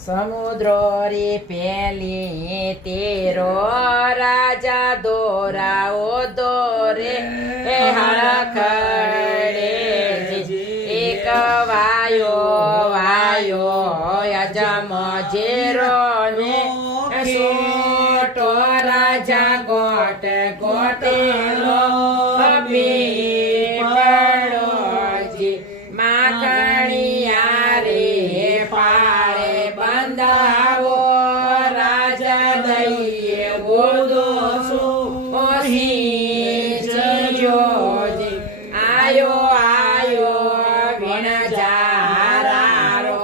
સમુદ્રો રે પેલી તેરો રાજા દોરાઓ દોરે હળખડે એક વાયો યજમ જેરો ને સોટો રાજા ગોટ ગોટેલો પીપળોજી માખણિયા રે પાળે બંધાવો રાજા દઈએ બોધો જોજી આયો વિણજારારો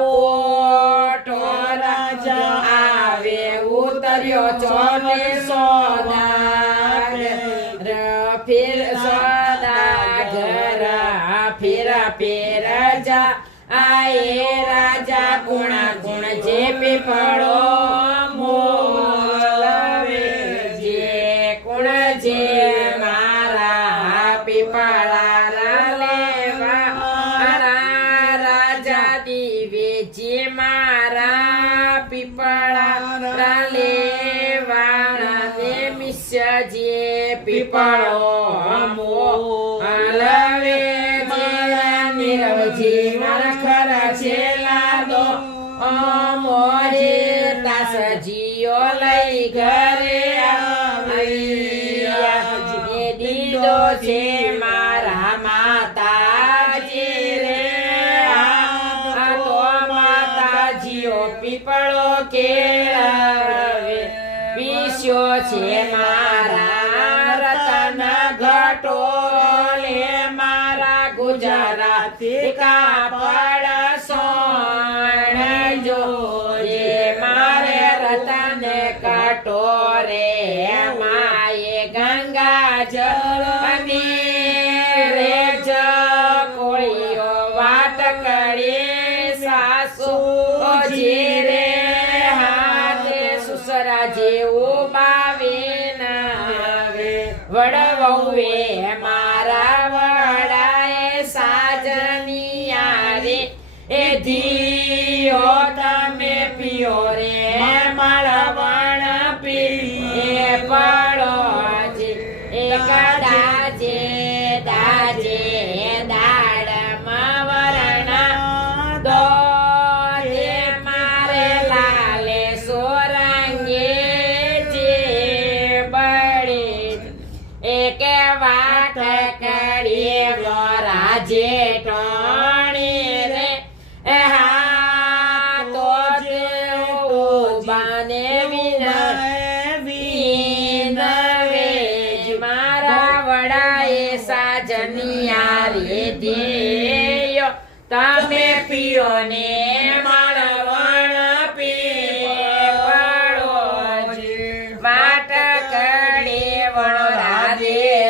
પોટો રાજા આવે ઉતર્યો ચોને ફિર સોદાગર ફિર જા આયે રાજા ગુણ જે પીપળો મોલવે જે ગુણ જે મારા પીપળા લેવા રાજા દીવે જે મારા પીપળા લેવા ને મિશ્ય જે પીપળો મોલવે નિરવજી મરખર છેલા દો મોરે તાસ જીઓ લઈ ઘરે આવી દીદો છે મારા માતાજી રે તો માતાજીઓ પીપળો કેળવે પીસ્યો છે મારા રતન ઘટો ગુજરાતી કાપડ સોણ જો મારે રતન કટોરે માએ ગંગા જળ રે કોળીઓ વાત કરી સાસુ રે હાથે સુસરા જેવું બાવે નાવે વડવવે મારા સાજનિયા રે એ ધીઓ તમે પિયો રે મળવણ પીએ પડો એક દાજે દાડમાં વરણા દો મારે લાલે સોરંગે જે બળે એક વાત કરીએ રાજે ટણી રે હા તો બાને વિનવે મારા વડાએ સાજનિયા રે દેયો તમે પિયો ને મળવણ પીએ પડો વાટ કરે વણો રાધે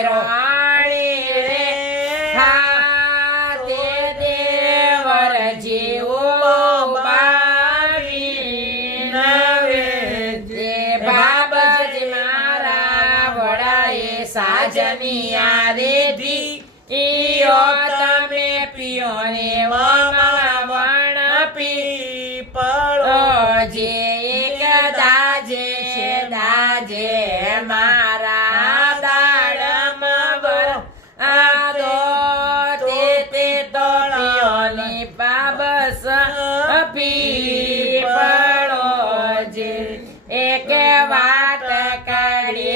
સાજનિયા રે ઈયો તમે પિયો ને મળવણ પીપળો જે એક દાજે મારા દાડમ બર આદો તે તળિયોની પાબસ પીપળો જે એક વાત કરી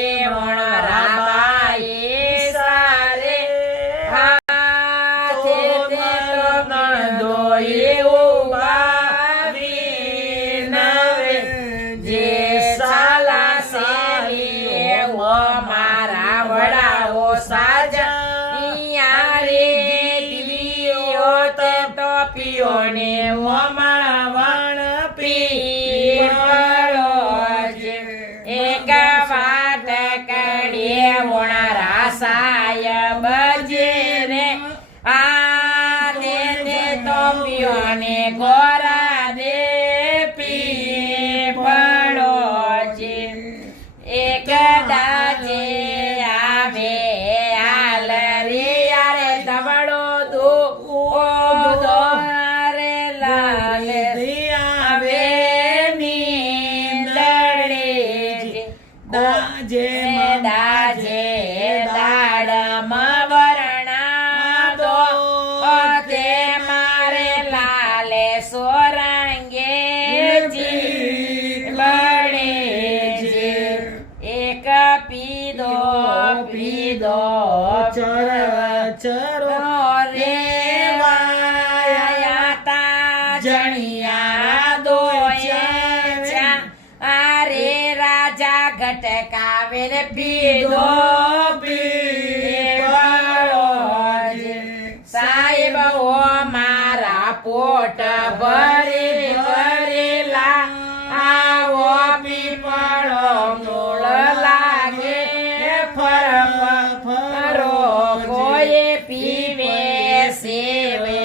પિયોને મળવણ પીપળો એક વાત કરીએ વણરા સાયબ જે રે આ તે તો પિયોને ગોરા દે પીપળો એક દાજે આવે આલ રે યારે ધબડો દો રે લાલે આવે ચાલે સોરંગે લડે જે એક પીધો પીધો ચરો રે વાયા તા જણિયા દોયા અરે રાજા ઘટકાવે રે પીધો પીવાળો જે સાહેબ ઓ મારા પોટ ભરી ભરેલા આવો પીપળો મૂળ લાગે ફરો કોઈ પીવે સેવે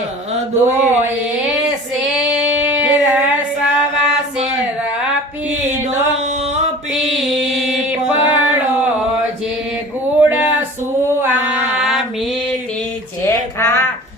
દોયે શેર સવા શેર પીધો પીપળો જે ગુડ સુઆ મીઠી છે ખા